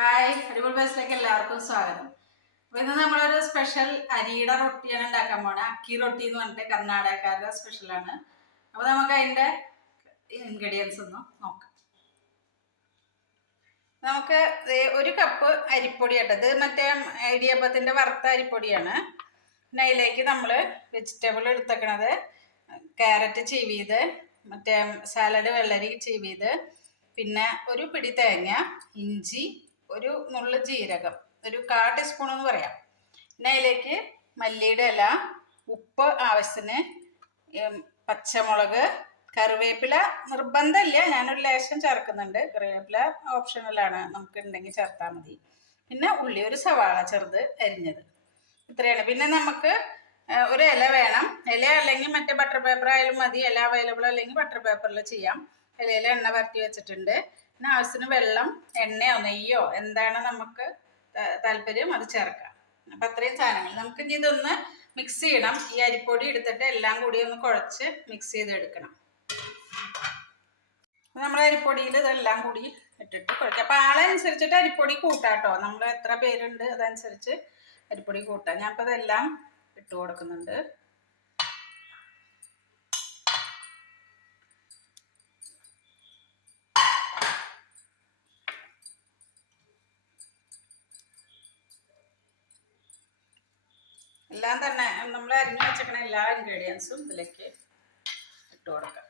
Hi അടിപൊളി ബസ്സിലേക്ക് എല്ലാവർക്കും സ്വാഗതം. അപ്പൊ ഇന്ന് നമ്മളൊരു സ്പെഷ്യൽ അരിയുടെ റൊട്ടിയാണ് ഉണ്ടാക്കാൻ പോണേ. അക്കി റൊട്ടി എന്ന് പറഞ്ഞിട്ട് കർണാടകക്കാരുടെ സ്പെഷ്യലാണ് അപ്പൊ നമുക്ക് അതിന്റെ ഇൻഗ്രീഡിയൻസ് ഒന്ന് നോക്കാം. നമുക്ക് ഒരു കപ്പ് അരിപ്പൊടി ഇത് മറ്റേ ഇടിയപ്പത്തിന്റെ വറുത്ത അരിപ്പൊടിയാണ്. പിന്നെ അതിലേക്ക് നമ്മൾ വെജിറ്റബിൾ എടുത്തേക്കണത്. ക്യാരറ്റ് ചീവിയത് മറ്റേ സാലഡ് വെള്ളരി ചീവിയത് പിന്നെ ഒരു പിടി തേങ്ങ ഇഞ്ചി ഒരു നുള്ളു ജീരകം ഒരു കാ ടീസ്പൂൺ എന്ന് പറയാം. പിന്നെ അതിലേക്ക് മല്ലിയുടെ ഇല ഉപ്പ് ആവശ്യത്തിന് പച്ചമുളക് കറിവേപ്പില നിർബന്ധമില്ല. ഞാനൊരു ലേശം ചേർക്കുന്നുണ്ട്. കറിവേപ്പില ഓപ്ഷണലാണ് നമുക്ക് ഉണ്ടെങ്കിൽ ചേർത്താൽ മതി. പിന്നെ ഉള്ളി ഒരു സവാള ചെറുത് അരിഞ്ഞത്. ഇത്രയാണ്. പിന്നെ നമുക്ക് ഒരു ഇല വേണം. ഇല അല്ലെങ്കിൽ മറ്റേ ബട്ടർ പേപ്പർ ആയാലും മതി. ഇല അവൈലബിൾ അല്ലെങ്കിൽ ബട്ടർ പേപ്പറിൽ ചെയ്യാം. ഇലയിൽ എണ്ണ പരത്തി വെച്ചിട്ടുണ്ട്. പിന്നെ ആവശ്യത്തിന് വെള്ളം എണ്ണയോ നെയ്യോ എന്താണ് നമുക്ക് താല്പര്യം അത് ചേർക്കാം. അപ്പം അത്രയും സാധനങ്ങൾ. നമുക്ക് ഇനി ഇതൊന്ന് മിക്സ് ചെയ്യണം. ഈ അരിപ്പൊടി എടുത്തിട്ട് എല്ലാം കൂടി ഒന്ന് കുഴച്ച് മിക്സ് ചെയ്ത് എടുക്കണം അപ്പം നമ്മൾ അരിപ്പൊടിയിൽ ഇതെല്ലാം കൂടി ഇട്ടിട്ട് കുഴക്കാം. അപ്പൊ ആളനുസരിച്ചിട്ട് അരിപ്പൊടി കൂട്ടാട്ടോ. നമ്മൾ എത്ര പേരുണ്ട് അതനുസരിച്ച് അരിപ്പൊടി കൂട്ടാം. ഞാൻ അപ്പോൾ ഇതെല്ലാം ഇട്ട് കൊടുക്കുന്നുണ്ട്. അരിഞ്ഞു വെച്ചേക്കണ എല്ലാ ഇൻഗ്രീഡിയൻസും ഇതിലേക്ക് ഇട്ട് കൊടുക്കാം.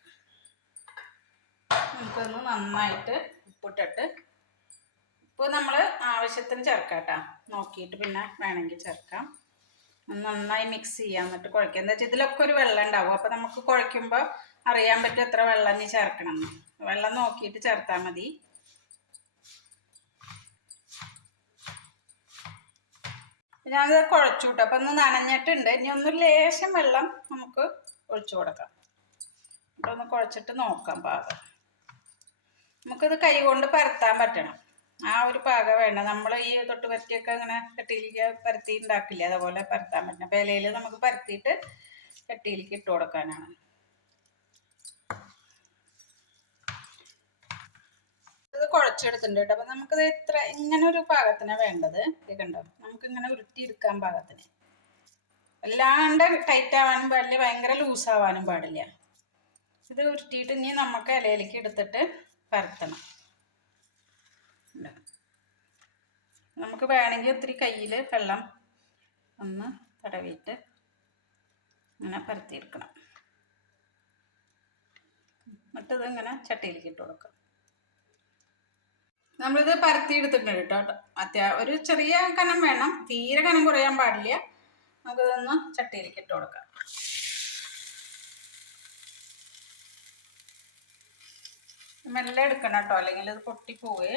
നമുക്കൊന്ന് നന്നായിട്ട് ഉപ്പിട്ടിട്ട് ഉപ്പ് നമ്മൾ ആവശ്യത്തിന് ചേർക്കാം നോക്കിയിട്ട് പിന്നെ വേണമെങ്കിൽ ചേർക്കാം. നന്നായി മിക്സ് ചെയ്യാം. എന്നിട്ട് കുഴക്കാം എന്താ വെച്ചാൽ ഇതിലൊക്കെ ഒരു വെള്ളം ഉണ്ടാവും. അപ്പോൾ നമുക്ക് കുഴയ്ക്കുമ്പോൾ അറിയാൻ പറ്റും എത്ര വെള്ളം നീ ചേർക്കണം വെള്ളം നോക്കിയിട്ട് ചേർത്താൽ മതി. ഞാനത് കുഴച്ചു വിട്ടു അപ്പം ഒന്ന് നനഞ്ഞിട്ടുണ്ട്. ഇനി ഒന്ന് ലേശം വെള്ളം നമുക്ക് ഒഴിച്ചു കൊടുക്കാം. എന്നിട്ട് ഒന്ന് കുഴച്ചിട്ട് നോക്കാം പാകം. നമുക്കിത് കൈ കൊണ്ട് പരത്താൻ പറ്റണം. ആ ഒരു പാകം വേണ്ട. നമ്മൾ ഈ തൊട്ട് പരത്തിയൊക്കെ ഇങ്ങനെ കെട്ടിയിലേക്ക് പരത്തി ഉണ്ടാക്കില്ലേ? അതുപോലെ പരത്താൻ പറ്റണം. അപ്പൊ ഇലയിൽ നമുക്ക് പരത്തിയിട്ട് കെട്ടിയിലേക്ക് ഇട്ട് കൊടുക്കാനാണ്. കുഴച്ചെടുത്തിട്ടുണ്ട് നമുക്ക് നമുക്കിത് ഇത്ര ഇങ്ങനെ ഒരു പാകത്തിനാണ് വേണ്ടത്. കണ്ടോ? നമുക്ക് ഇങ്ങനെ ഉരുട്ടിയെടുക്കാൻ പാകത്തിന്. അല്ലാണ്ട് ടൈറ്റ് ആവാനും പാടില്ല ഭയങ്കര ലൂസ് ആവാനും പാടില്ല. ഇത് ഉരുട്ടിയിട്ട് ഇനി നമുക്ക് ഇലയിലേക്ക് എടുത്തിട്ട് പരത്തണം. നമുക്ക് വേണമെങ്കിൽ ഒത്തിരി കയ്യിൽ വെള്ളം ഒന്ന് തടവിയിട്ട് ഇങ്ങനെ പരത്തിയെടുക്കണം. എന്നിട്ട് ഇങ്ങനെ ചട്ടിയിലേക്ക് ഇട്ട് കൊടുക്കാം. നമ്മളിത് പരത്തി എടുത്തിട്ടുണ്ട് കേട്ടോ. അത്യാ ഒരു ചെറിയ കനം വേണം. തീരെ കനം കുറയാൻ പാടില്ല. നമുക്കിതൊന്ന് ചട്ടിയിലേക്ക് ഇട്ട് കൊടുക്കാം. മെല്ലെ എടുക്കണം കേട്ടോ. അല്ലെങ്കിൽ ഇത് പൊട്ടിപ്പോവേ.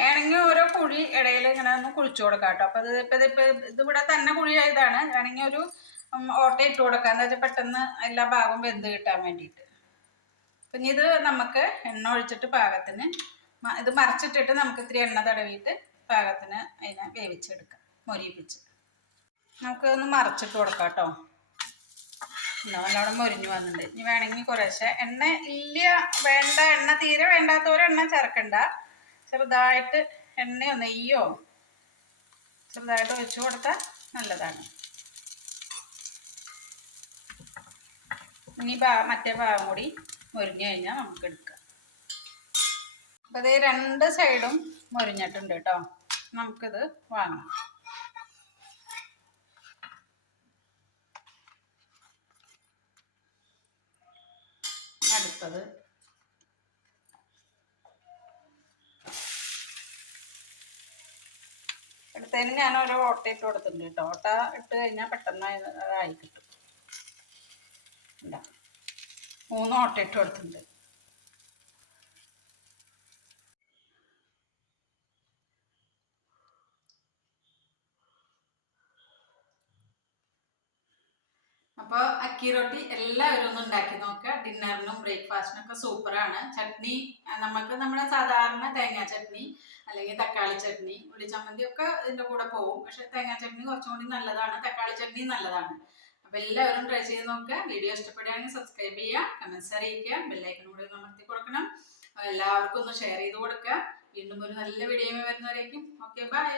വേണമെങ്കിൽ ഓരോ കുഴി ഇടയിൽ ഇങ്ങനെ ഒന്ന് കുഴിച്ചു കൊടുക്കാം കേട്ടോ. അപ്പം ഇത് ഇപ്പം ഇതിപ്പോൾ ഇതിവിടെ തന്നെ കുഴി ആയതാണ് വേണമെങ്കിൽ ഒരു ഓട്ട ഇട്ട് കൊടുക്കാം. എന്താ വെച്ചാൽ പെട്ടെന്ന് എല്ലാ ഭാഗവും വെന്ത് കിട്ടാൻ വേണ്ടിയിട്ട്. പിന്നെ ഇത് നമുക്ക് എണ്ണ ഒഴിച്ചിട്ട് പാകത്തിന് ഇത് മറിച്ചിട്ടിട്ട് നമുക്ക് ഇത്തിരി എണ്ണ തടവിയിട്ട് പാകത്തിന് അതിനെ വേവിച്ചെടുക്കാം. മൊരിയിപ്പിച്ച്. നമുക്ക് ഒന്ന് മറിച്ചിട്ട് കൊടുക്കാം കേട്ടോ. നല്ലവണ്ണം മൊരിഞ്ഞു വന്നിട്ടുണ്ട്. ഇനി വേണമെങ്കിൽ കുറേശ്ശെ എണ്ണ ഇല്ല വേണ്ട എണ്ണ തീരെ വേണ്ടാത്തവരും എണ്ണ ചേർക്കണ്ട. ചെറുതായിട്ട് എണ്ണയോ നെയ്യോ ചെറുതായിട്ട് ഒഴിച്ചു കൊടുത്താൽ നല്ലതാണ്. ഇനി ഭാ മറ്റേ ഭാഗം കൂടി മുരിഞ്ഞു കഴിഞ്ഞാൽ നമുക്ക് എടുക്കാം. അപ്പോൾ ഇത് രണ്ട് സൈഡും മുരിഞ്ഞിട്ടുണ്ട് കേട്ടോ. നമുക്കിത് വാങ്ങാം. അടുത്തത് എടുത്തതിന് ഞാൻ ഓരോ ഓട്ട ഇട്ട് കൊടുത്തിട്ടുണ്ട് കേട്ടോ. ഓട്ട ഇട്ട് കഴിഞ്ഞാൽ പെട്ടെന്ന് അതായി കിട്ടും. മൂന്ന് ഓട്ട ഇട്ട് കൊടുത്തിട്ടുണ്ട്. അപ്പോൾ അക്കി റൊട്ടി എല്ലാവരും ഒന്ന് ഉണ്ടാക്കി നോക്കുക ഡിന്നറിനും ബ്രേക്ക്ഫാസ്റ്റിനും ഒക്കെ സൂപ്പറാണ്. ചട്നി നമുക്ക് നമ്മുടെ സാധാരണ തേങ്ങാ ചട്നി അല്ലെങ്കിൽ തക്കാളി ചട്നി ഉള്ളിച്ചമ്മന്തി ഒക്കെ ഇതിന്റെ കൂടെ പോകും പക്ഷെ തേങ്ങാ ചട്നി കുറച്ചും കൂടി നല്ലതാണ്. തക്കാളി ചട്നി നല്ലതാണ്. അപ്പോൾ എല്ലാവരും ട്രൈ ചെയ്ത് നോക്കുക വീഡിയോ ഇഷ്ടപ്പെടുകയാണെങ്കിൽ സബ്സ്ക്രൈബ് ചെയ്യുക കമൻസ് അറിയിക്കുക ബെല്ലൈക്കൺ കൂടി അമർത്തി കൊടുക്കണം. എല്ലാവർക്കും ഒന്ന് ഷെയർ ചെയ്ത് കൊടുക്കുക. വീണ്ടും ഒരു നല്ല വീഡിയോ വരുന്നവരേക്കും. Okay bye